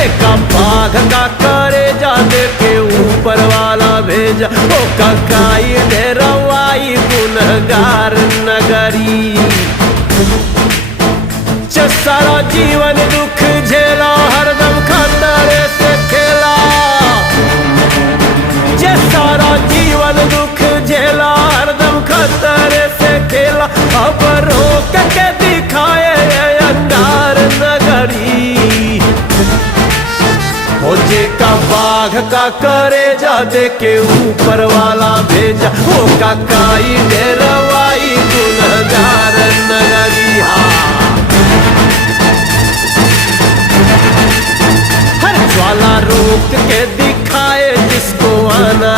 जेका बाघ का करे जा दे के ऊपर वाला भेजा, ओ ककाई दे रवाई गुनहगार नगरी। सारा जीवन दुख झेला, हरदम खतरे से खेला। जे सारा जीवन दुख झेला, हरदम खतरे से खेला। अब रोक के दिखाए अंगार नगरी। हो जे का बाघ का करे जा दे के ऊपर वाला भेजा, हो काकाई दे रवाई गुनहगार नगरी। ज्वाला रोक के दिखाए जिसको आना